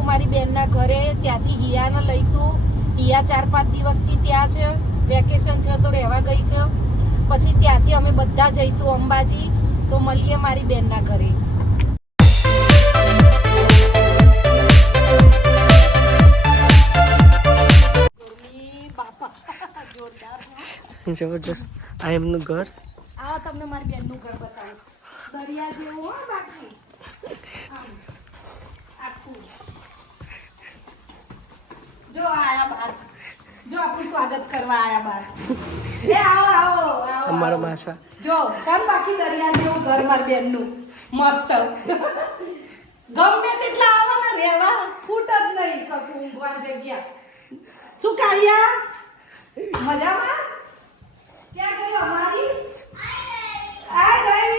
જઈશું મારી બેનના ઘરે, ત્યાંથી હિયાને લઈશું. હિયા 4-5 દિવસથી ત્યાં છે, વેકેશન છે તો રહેવા ગઈ છે. પછી ત્યાંથી અમે બધા જઈશું અંબાજી. તો મળીએ મારી બેનના ઘરે. જબરદસ્ત. આ એમનું ઘર. આ તમને મારી બેનનું ઘર બતાવું. દરિયા જેવું હો બાકી. આખું જો આયા બાર, જો આપણું સ્વાગત કરવા આયા બાર. એ આવો આવો આવો. અમારા માસા જો છન બાકી દરિયા જેવું ઘર મારી બેનનું મસ્ત. ગમે તેટલા આવો ને રહેવા ફૂટ જ નહીં કશું ઊંઘવા જગ્યા. શું કાળિયા મજામાં? ક્યાં ગઈ અમારી? આ ગઈ.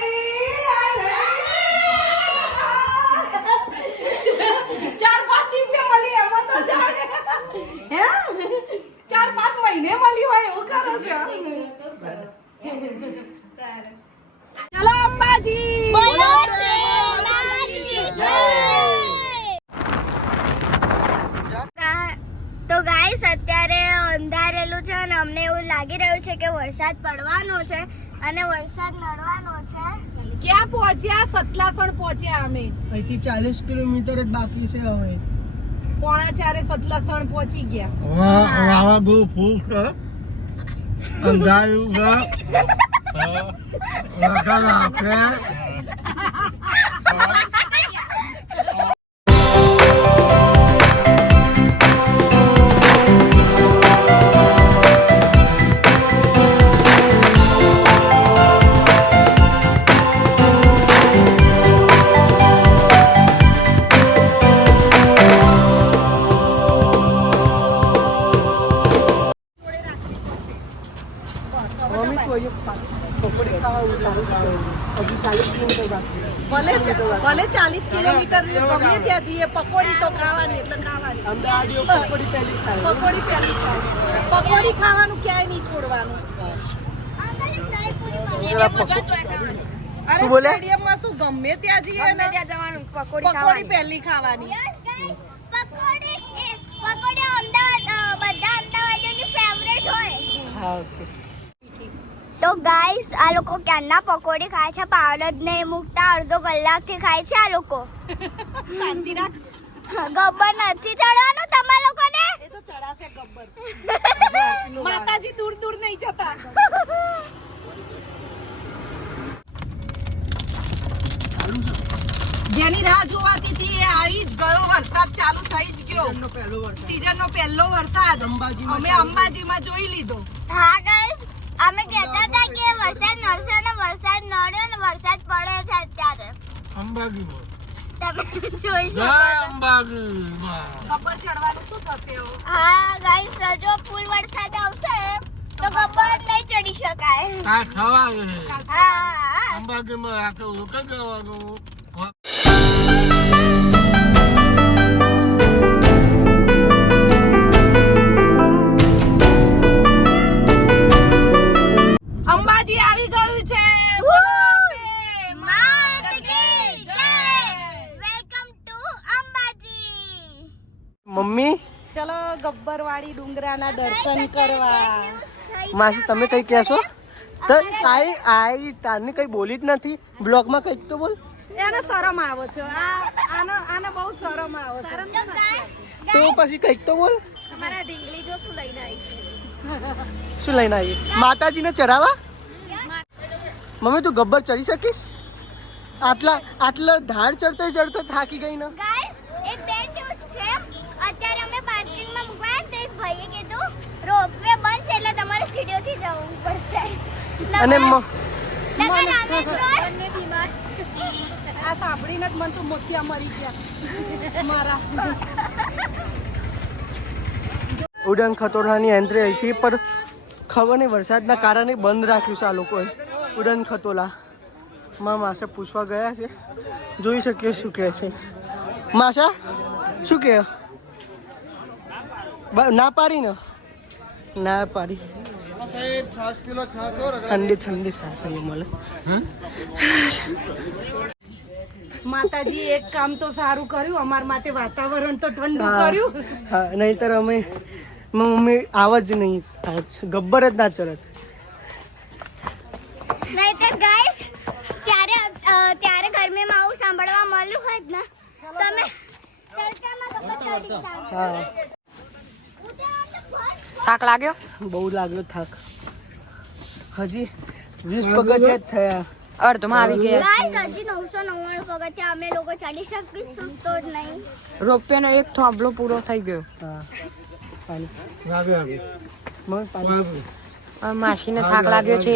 4-5 દિવસે મળી એમાં તો જાણે હે 4-5 મહિને મળી હોય એવું કરો છો. ચલો અંબાજી બોલો. તો ગાઈસ અત્યારે અંધારેલું છે અને અમને એવું લાગી રહ્યું છે કે વરસાદ પડવાનો છે અને વરસાદ નડવાનો છે. ક્યાં પહોંચ્યા? સતલાસણ પહોંચ્યા અમે. અહીંથી 40 કિલોમીટર જ બાકી છે હવે. 3:45 સતલાસણ પહોંચી ગયા. વાવા બહુ ફૂલ છે, અંધારું છે, વરસાદ આવશે. ભલે 40 કિલોમીટર ગમે ત્યાં જઈએ, પકોડી તો ખાવાની એટલે ખાવાની. પકોડી પહેલી ખાવાની. પકોડી ખાવાનું ક્યાંય નહીં છોડવાનું. અરે સ્ટેડિયમમાં શું ગમે ત્યાં જઈએ ને ત્યાં જવાનું, પકોડી પહેલી ખાવાની. પકોડી અમદાવાદ બધા અમદાવાદીઓની ફેવરેટ હોય. હા ઓકે. તો ગાઈસ આ લોકો ક્યારના પકોડી ખાય છે, પાવડર જ નહીં મૂકતા. અડધો કલાકથી ખાય છે આ લોકો. શાંતિ રાખ. ગબ્બર નથી ચડવાનું તમારા લોકોને. એ તો ચડાશે ગબ્બર. માતાજી દૂર દૂર નહીં જતા. જેની રાહ જોવાતી હતી એ આવી જ ગયો. વરસાદ ચાલુ થઈ જ ગયો. સીઝનનો પહેલો વરસાદ અમે અંબાજીમાં જોઈ લીધો. હા ગાઈસ અમે કહેતા હતા કે વરસાદ નડશે અને વરસાદ નડ્યો ને વરસાદ પડે છે અત્યારે. અંબાજીમાં તમે જોઈ શકો જય છો. અંબાજીમાં. ગબ્બર ચડવાનું શું થશે હવે? હા ગાઈસ જો ફૂલ વરસાદ આવશે તો ગબ્બર નહીં ચડી શકાય. આ ખવાય હા અંબાજીમાં રાતે રોકાઈ જવાનું. અંબાજી આવી ગયું છે. માત કી જય. Welcome to Ambaji. મમ્મી ચલો ગબ્બરવાડી ડુંગરાના દર્શન કરવા. માસી તમે કઈ કહેશો? તો આઈ તારની કઈ બોલી જ નથી બ્લોગમાં. કઈક તો બોલ. એને શરમ આવે છે. આને બહુ શરમ આવે છે. તો પછી કઈક તો બોલ. તમારા ઢીંગલી જો શું લઈને આવી છે? શું લઈને આવી? માતાજીને ચઢાવા? મમ્મી તું ગબ્બર ચડી શકીશ? આટલા ધાડ ચડતો થાકી ગઈ ને. ગાઈસ એક બેડ ન્યૂઝ છે. અત્યારે અમે પાર્કિંગમાં મૂકવા તો એક ભાઈએ કીધું રોપવે બંધ છે એટલે તમારે સીડીઓથી જવું પડશે. અને આ સાંભળીને જ મને તો મોતિયા મરી ગયા મારા. ઉડન ખતોલાની એન્ટ્રી અહીંથી પર ખબર નહીં વરસાદના કારણે બંધ રાખ્યું છે આ લોકોએ ઉડન ખતોલા. માસા પૂછવા ગયા છે, જોઈ શકીએ શું કહે છે. માસા શું કહે? ના પાડી ને? ના પાડી. ઠંડી છાશ મળે. માતાજી એક કામ તો સારું કર્યું, અમાર માટે વાતાવરણ તો ઠંડુ હા. કર્યું. હા નહીંતર અમે મમ્મી આવ જ નહીં, ગબ્બર જ ના ચડત. નહીંતર ગાઈસ ત્યારે ગરમીમાં આવું સાંભળવા મળ્યું હોય જ ને તમે તડકામાં ગબ્બર ચડી જાઓ. હા થાક લાગ્યો? બહુ લાગ્યો થાક. હજી 20 પગથિયા જ થયા. અર્ધમાં આવી ગયા. ગાઈસ હજી 999 પગથિયા અમે લોકો ચડી શકીશું તો જ નહીં. રોપિયાનો એક થોભલો પૂરો થઈ ગયો. હા પાણી વાગે વાગે મમ્મી પાણી. હવે માસીને થાક લાગ્યો છે.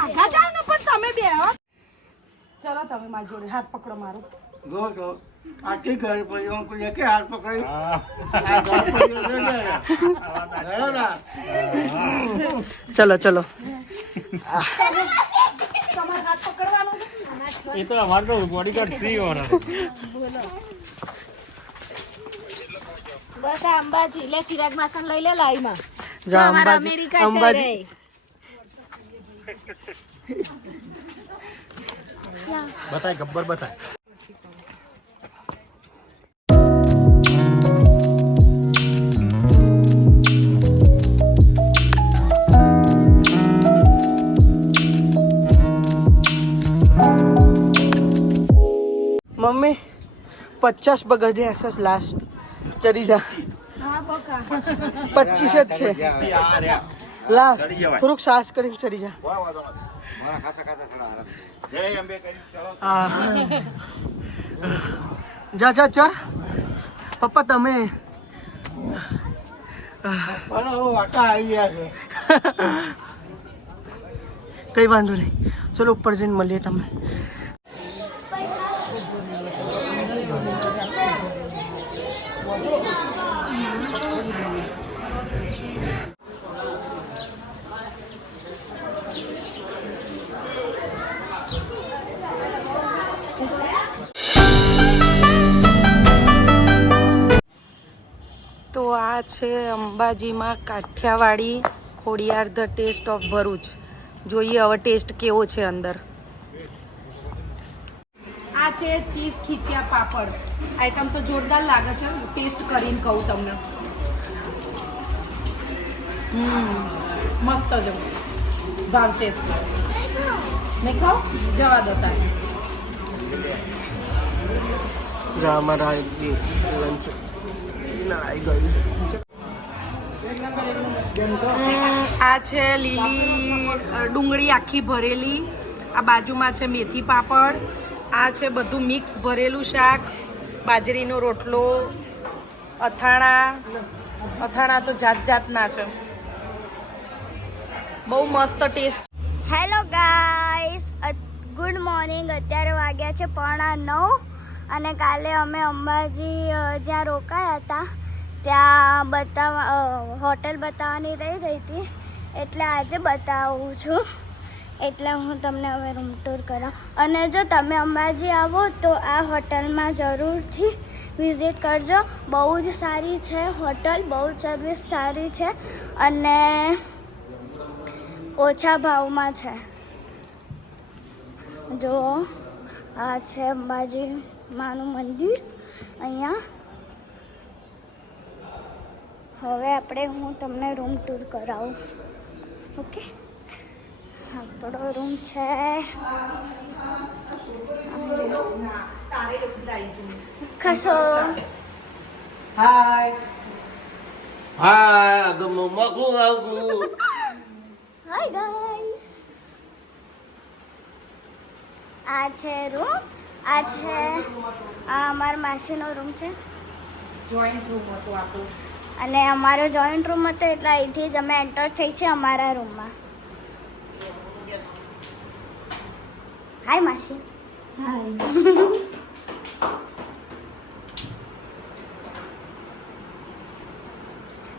આગા જાઓ ને પણ તમે બે હો. ચલો તમે મારી જોડે હાથ પકડો મારો. જો તો આખી ઘર પર એમ કોઈ એકે હાથ પકડી આ ઘર પર લઈ ગયા. બરાબર? ચલો ચલો. તમારે હાથ પકડવાનો છે? એ તો અમારે તો બોડીગાર્ડ ફ્રી વાળા બસ આ અંબાજી લે ચિરાગ માસન લઈ લે લાઈમાં. જા અમારા અંબાજી અમેરિકા છે અંબાજી. રે. બતાય ગબ્બર બતાય. મમ્મી 50 પગથિયા છે લાસ્ટ. ચડી જા. હા બકા. 25 જ છે લાસ્ટ. થોડુંક સાહસ કરીને ચડી જા. મારા ખાતા ખાતા ચલા આરામ. જય અંબે કરી ચલો. હા. જા જા ચર. પપ્પા તમે પણ હવે વાટા આવી ગયા છે. કઈ વાંધો નહીં. ચલો ઉપર જઈને મળીએ તમે. તો આ છે અંબાજીમાં Kathiyawadi Khodiyar the taste of Bharuch. જોઈએ હવે ટેસ્ટ કેવો છે અંદર. આ છે ચીઝ ખીચિયા પાપડ. આઈટમ તો જોરદાર લાગે છે, ટેસ્ટ કરીને કહું તમને. મસ્ત છે, ભાવશે. ને ખાઓ, જવા દો તારે. જા અમારા લંચ આવી ગયું. આ છે લીલી ડુંગળી આખી ભરેલી. આ બાજુમાં છે મેથી પાપડ. આ છે બધું મિક્સ ભરેલું શાક, બાજરીનો રોટલો, અથાણા તો જાત જાતના છે. બહુ મસ્ત taste. Hello guys, good morning. અત્યારે વાગ્યા છે 9:15 અને કાલે અમે અંબાજી જ્યાં રોકાયા હતા ત્યાં હોટલ બતાવવાની રહી ગઈ હતી, એટલે આજે બતાવું છું. એટલે હું તમને હવે રૂમ ટૂર કરાવું. અને જો તમે અંબાજી આવો તો આ હોટલમાં જરૂરથી વિઝિટ કરજો. બહુ જ સારી છે હોટલ, બહુ જ સર્વિસ સારી છે અને ઓછા ભાવમાં છે. જો આ છે અંબાજી માનું મંદિર અહીંયા. હવે હું તમને રૂમ ટૂર કરાવું. ઓકે, આપણો રૂમ છે. ખસો. હાય. હા મકલું આવું. હાય ગાઈસ, આ છે રૂમ. આ અમારા માસીનો રૂમ છે જોઈન્ટ રૂમ હતો આપણો. અને અમારો જોઈન્ટ રૂમ હતો, એટલે અહીંથી જ અમે એન્ટર થઈ છે અમારા રૂમમાં. હાય માસી.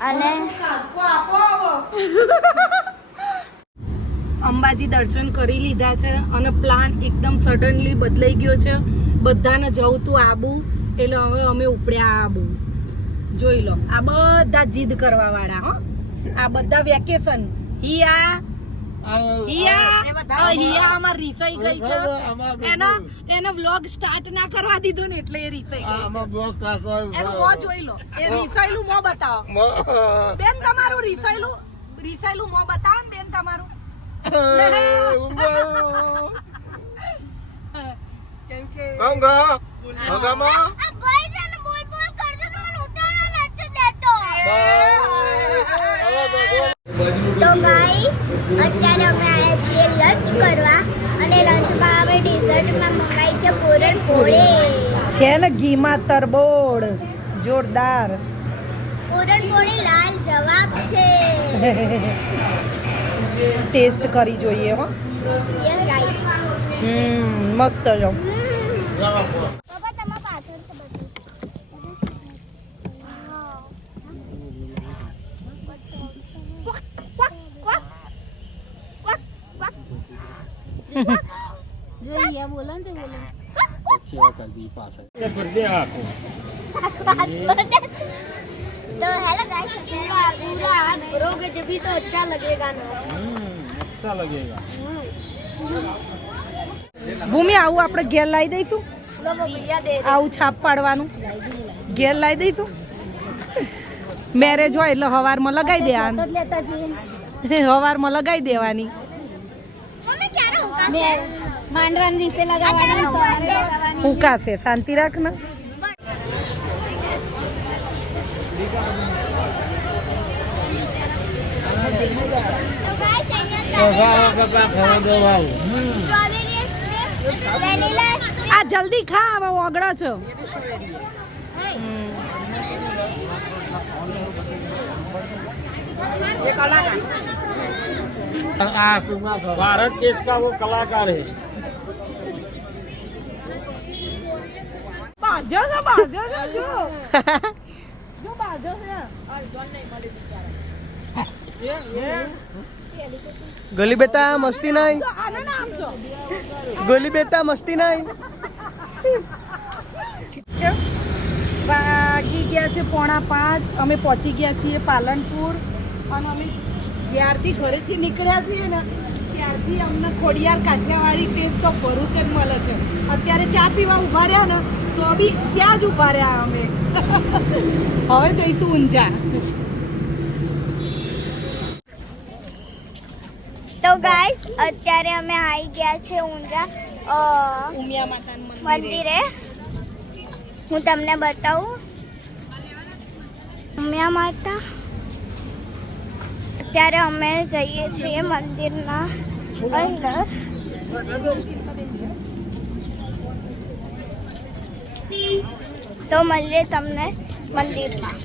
અને અંબાજી દર્શન કરી લીધા છે અને પ્લાન એકદમ સડનલી બદલાઈ ગયો છે. બધાને જવું તું આબુ, એટલે હવે અમે ઉપડ્યા આબુ. જોઈ લો, આ બધા જીદ કરવા વાળા. હો, આ બધા વેકેશન. હિયા અમાર રીસાઈ ગઈ છે. એને વ્લોગ સ્ટાર્ટ ના કરવા દીધું ને એટલે એ રીસાઈ ગઈ છે. આમાં બ્લોક કાઢો. એનું મોં જોઈ લો. એ રીસાયેલું મોં બતાવો. બેન તમારું રીસાયેલું મોં બતાવો ને બેન તમારું. કેમ કે ગંગા ગંગામાં ભાઈ તને બોલ બોલ કરજો તો મને ઉતારવા નથી દેતો. તો ગાઈસ અત્યારે અમે આવ્યા છીએ લંચ કરવા અને લંચમાં અમે ડિઝર્ટમાં મંગાવી છે પૂરણપોળી. છે ને ઘીમાં તરબોળ જોરદાર. પૂરણપોળી લાલ જવાબ છે. ટેસ્ટ કરી જોઈએ હો. Yes guys. મસ્ત જો. પપ્પા તમારા પાછળ છે બધું. જોઈએ બોલો ને તે બોલો ફરદે આખો तो हेलो गाइस पूरा हाथ भरोगे जब तो अच्छा लगेगा ना. अच्छा लगेगा ભૂમિ આવું આપણે ઘેર લાવી દઈશું. लो वो भैया दे આવું છાપ પાડવાનું ઘેર લાવી દઈશું. મેરેજ હોય એટલે હવારમાં લગાવી દેવાની. लेता जी હવારમાં લગાવી દેવાની. मम्मी क्या रहा मैं मांडवान दिसे लगावानी सवारे लगावानी. ઉકાશે શાંતિ રાખ ને. तो guys strawberry ice cream vanilla ice cream આ જલ્દી ખા હવે ઓગળો છો. भारत देश का वो कलाकार है બાજો છે બાજો છે જો જો બાજો છે. ગલી બેટા મસ્તી નહીં. આને નામ છો. ગલી બેટા મસ્તી નહીં. વાગી ગયા છે 4:45. અમે પહોંચી ગયા છીએ પાલનપુર અને અમે જ્યારથી ઘરેથી નીકળ્યા છીએ ને ત્યારથી અમને ખોડિયાર કાઠિયાવાડી ટેસ્ટ ઓફ ભરૂચ જ મળે છે. અત્યારે ચા પીવા ઊભા રહ્યા ને તો બી ત્યાં જ ઊભા રહ્યા અમે. હવે જઈશું ઊંઝા. तो गाइस અત્યારે અમે આવી ગયા છે ઊંઝા ઉમિયા માતાનું મંદિરે. હું તમને બતાવું ઉમિયા માતા. અત્યારે અમે જઈએ છીએ મંદિરના અંદર. તો મળીએ તમને મંદિરમાં.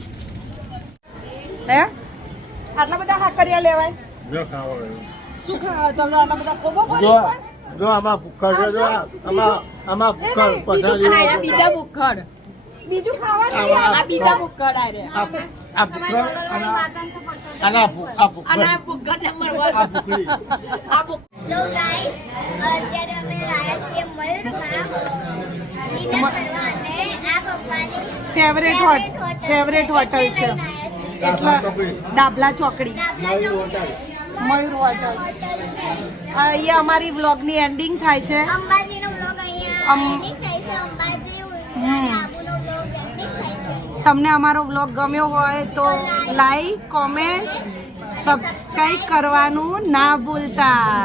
હે આટલા બધા હાકરિયા લેવાય? जो खाओ શું ખાવા તમને આટલા બધા ખોબો જો પડી? જો આમાં ભૂખડ છે, જો આમાં ભૂખડ પસાડી બીજા ભૂખડ બીજું ખાવાનું નહીં. આ બીજા ભૂખડ આ આ ભૂખડ અને આ ભૂખડ આ ભૂખડી. તો ગાઈસ અત્યારે અમે આવ્યા છીએ મયુરમાં ડિનર કરવા અને આ પપ્પાની ફેવરેટ હોટલ છે એટલે ડાબલા ચોકડી મયુર હોટલ. અહીંયા અમારી વ્લોગની એન્ડિંગ થાય છે. અંબાજીનો વ્લોગ અહીંયા અમ- એન્ડિંગ થાય છે. અંબાજી ડાબુનો વ્લોગ એન્ડિંગ થાય છે. તમને અમારો વ્લોગ ગમ્યો હોય તો લાઈક કોમેન્ટ સબસ્ક્રાઈબ કરવાનું ના ભૂલતા.